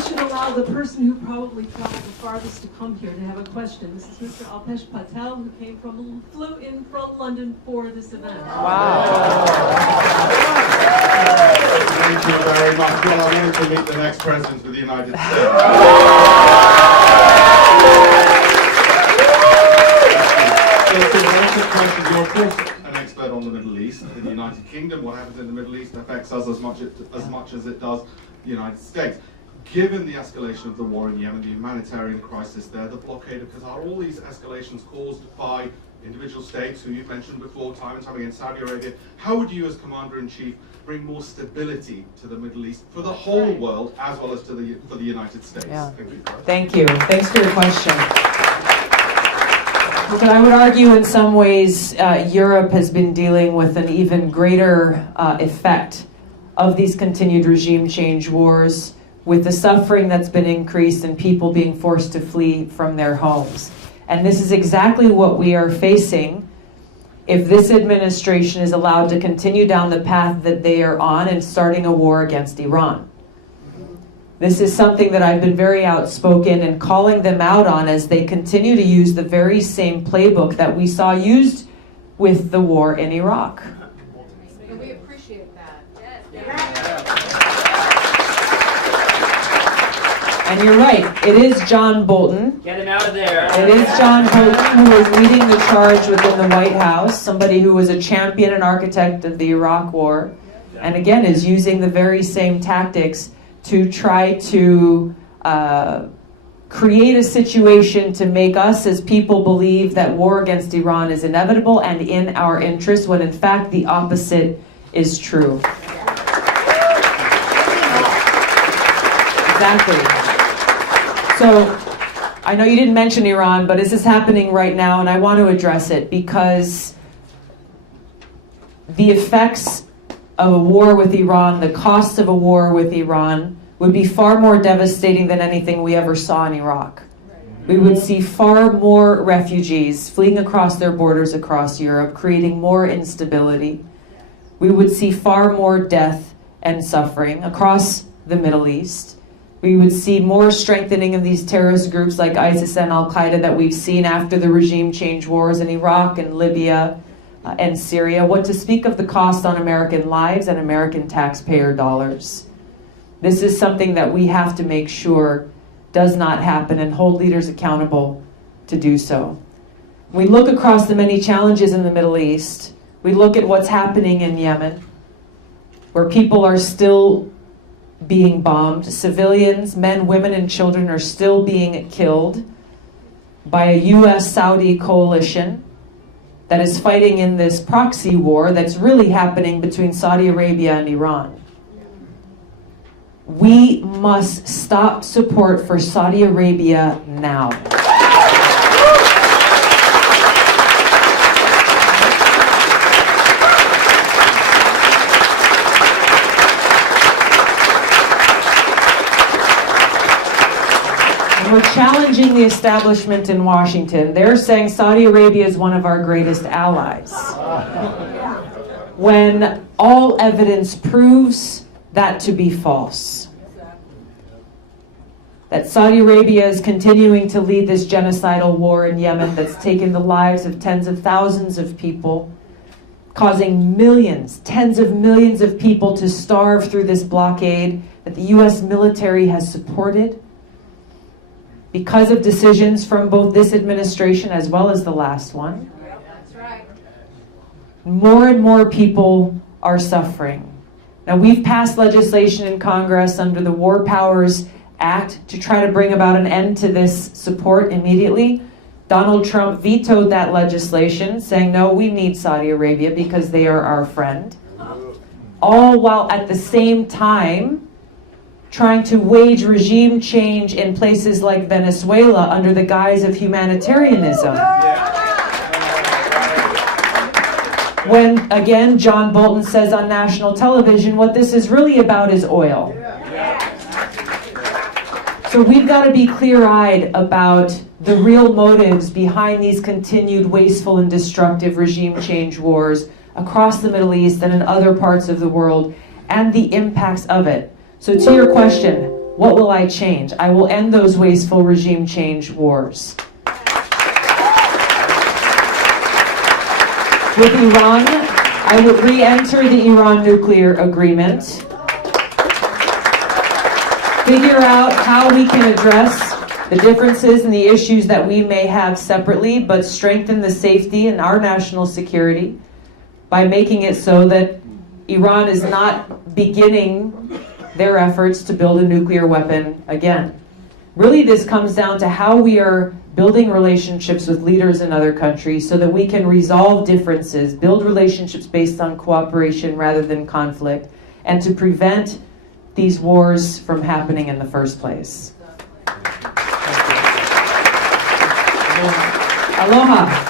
we should allow the person who probably traveled the farthest to come here to have a question. This is Mr. Alpesh Patel, who flew in from London for this event. Wow. Thank you very much. Well, I wanted to meet the next president of the United States. You're, of course, an expert on the Middle East. In the United Kingdom, what happens in the Middle East affects us as much as it does the United States. Given the escalation of the war in Yemen, the humanitarian crisis there, the blockade of Qatar, all these escalations caused by individual states who you've mentioned before, time and time again, Saudi Arabia, how would you as Commander-in-Chief bring more stability to the Middle East for the whole world as well as for the United States? Yeah. Thank you. Thank you. Thanks for your question. Look, I would argue in some ways Europe has been dealing with an even greater effect of these continued regime change wars, with the suffering that's been increased and people being forced to flee from their homes. And this is exactly what we are facing if this administration is allowed to continue down the path that they are on and starting a war against Iran. This is something that I've been very outspoken and calling them out on as they continue to use the very same playbook that we saw used with the war in Iraq. And we appreciate that. And you're right, it is John Bolton. Get him out of there. It is John Bolton who is leading the charge within the White House, somebody who was a champion and architect of the Iraq War, and again is using the very same tactics to try to create a situation to make us as people believe that war against Iran is inevitable and in our interest, when in fact the opposite is true. Exactly. So, I know you didn't mention Iran, but this is happening right now, and I want to address it because the effects of a war with Iran, the cost of a war with Iran, would be far more devastating than anything we ever saw in Iraq. We would see far more refugees fleeing across their borders across Europe, creating more instability. We would see far more death and suffering across the Middle East. We would see more strengthening of these terrorist groups like ISIS and Al-Qaeda that we've seen after the regime change wars in Iraq and Libya and Syria. What to speak of the cost on American lives and American taxpayer dollars. This is something that we have to make sure does not happen and hold leaders accountable to do so. We look across the many challenges in the Middle East. We look at what's happening in Yemen, where people are still being bombed. Civilians, men, women, and children are still being killed by a US-Saudi coalition that is fighting in this proxy war that's really happening between Saudi Arabia and Iran. We must stop support for Saudi Arabia now. We're challenging the establishment in Washington. They're saying Saudi Arabia is one of our greatest allies, when all evidence proves that to be false. That Saudi Arabia is continuing to lead this genocidal war in Yemen that's taken the lives of tens of thousands of people, causing millions, tens of millions of people to starve through this blockade that the US military has supported because of decisions from both this administration as well as the last one. That's right. More and more people are suffering. Now, we've passed legislation in Congress under the War Powers Act to try to bring about an end to this support immediately. Donald Trump vetoed that legislation, saying, no, we need Saudi Arabia because they are our friend. All while at the same time trying to wage regime change in places like Venezuela under the guise of humanitarianism. When, again, John Bolton says on national television, what this is really about is oil. So we've got to be clear-eyed about the real motives behind these continued wasteful and destructive regime change wars across the Middle East and in other parts of the world, and the impacts of it. So to your question, What will I change? I will end those wasteful regime change wars. With Iran, I would re-enter the Iran nuclear agreement. Figure out how we can address the differences and the issues that we may have separately, but strengthen the safety and our national security by making it so that Iran is not beginning their efforts to build a nuclear weapon again. Really, this comes down to how we are building relationships with leaders in other countries so that we can resolve differences, build relationships based on cooperation rather than conflict, and to prevent these wars from happening in the first place. Aloha.